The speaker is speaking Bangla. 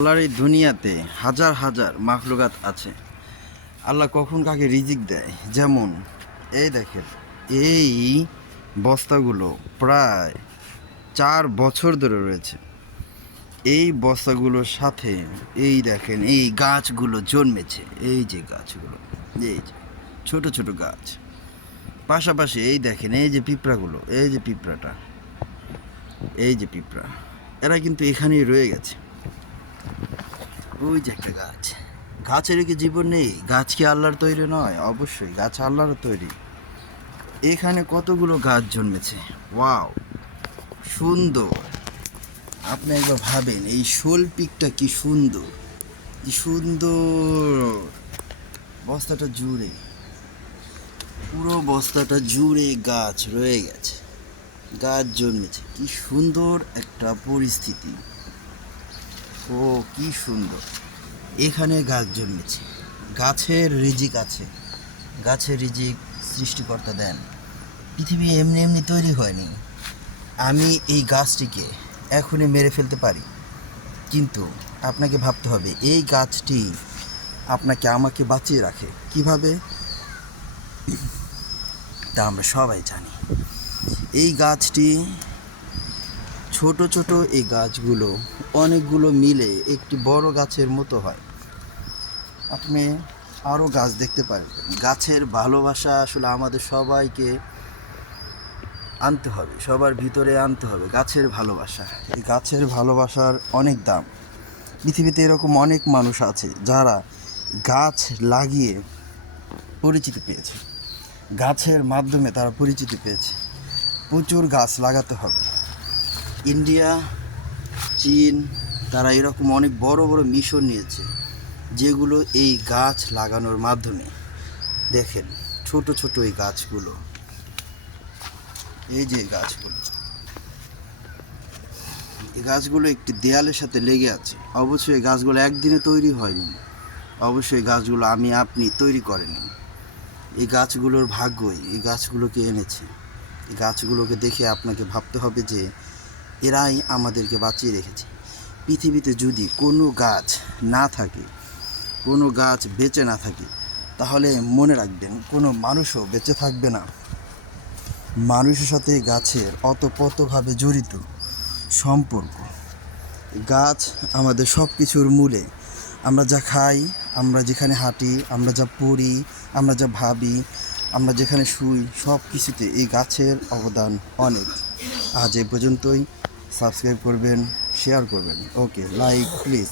আল্লাহর এই দুনিয়াতে হাজার হাজার মাখলুকাত আছে। আল্লাহ কখন কাকে রিজিক দেয়? যেমন এই দেখেন, এই বস্তাগুলো প্রায় চার বছর ধরে রয়েছে। এই বস্তাগুলোর সাথে এই দেখেন, এই গাছগুলো জন্মেছে। এই যে গাছগুলো, এই যে ছোট ছোট গাছ। পাশাপাশি এই দেখেন, এই যে পিঁপড়াগুলো, এই যে পিঁপড়াটা, এই যে পিঁপড়া, এরা কিন্তু এখানেই রয়ে গেছে। ওই যে একটা গাছ। গাছের কি জীবন নেই? গাছ কি আল্লাহর তৈরি নয়? অবশ্যই, গাছ আল্লাহর তৈরি। এখানে কতগুলো গাছ জন্মেছে? ওয়াও, সুন্দর। আপনি একবার ভাবেন, এই শোল পিকটা কি সুন্দর? কি সুন্দর। বস্তাটা জুড়ে, পুরো বস্তাটা জুড়ে গাছ রয়ে গেছে। গাছ জন্মেছে। কি সুন্দর একটা পরিস্থিতি। ও, কি সুন্দর। এখানে গাছ জন্মেছে। গাছের রিজিক আছে। গাছের রিজিক সৃষ্টিকর্তা দেন। পৃথিবী এমনি এমনি তৈরি হয়নি। আমি এই গাছটিকে এখনই মেরে ফেলতে পারি। কিন্তু আপনাকে ভাবতে হবে, এই গাছটি আপনাকে আমাকে বাঁচিয়ে রাখে। কীভাবে? তা আমরা সবাই জানি। এই গাছটি ছোট ছোট এই গাছগুলো অনেকগুলো মিলে একটি বড় গাছের মতো হয়। আপনি আরও গাছ দেখতে পারেন। গাছের ভালোবাসা আসলে আমাদের সবাইকে আনতে হবে, সবার ভিতরে আনতে হবে গাছের ভালোবাসা। এই গাছের ভালোবাসার অনেক দাম। পৃথিবীতে এরকম অনেক মানুষ আছে যারা গাছ লাগিয়ে পরিচিতি পেয়েছে। গাছের মাধ্যমে তারা পরিচিতি পেয়েছে। প্রচুর গাছ লাগাতে হবে। ইন্ডিয়া, চীন, তারা এরকম অনেক বড় বড় মিশন নিয়েছে, যেগুলো এই গাছ লাগানোর মাধ্যমে। দেখেন, ছোট ছোট এই গাছগুলো। এই যে গাছগুলো। এই গাছগুলো একটি দেয়ালের সাথে লেগে আছে। অবশ্যই এই গাছগুলো একদিনে তৈরি হয়নি। অবশ্যই গাছগুলো আমি, আপনি তৈরি করেনি। এই গাছগুলোর ভাগ্যই এই গাছগুলোকে এনেছে। এই গাছগুলোকে দেখে আপনাকে ভাবতে হবে যে এরাই আমাদেরকে বাঁচিয়ে রেখেছে। পৃথিবীতে যদি কোনো গাছ না থাকে, কোনো গাছ বেঁচে না থাকে, তাহলে মনে রাখবেন, কোনো মানুষও বেঁচে থাকবে না। মানুষের সাথে গাছের অতপ্রতভাবে জড়িত সম্পর্ক। গাছ আমাদের সব কিছুর মূলে। আমরা যা খাই, আমরা যেখানে হাঁটি, আমরা যা পড়ি, আমরা যা ভাবি, আমরা যেখানে শুই সব কিছুতে এই গাছের অবদান অনেক। আজ এ পর্যন্তই। সাবস্ক্রাইব করবেন শেয়ার করবেন। Okay like please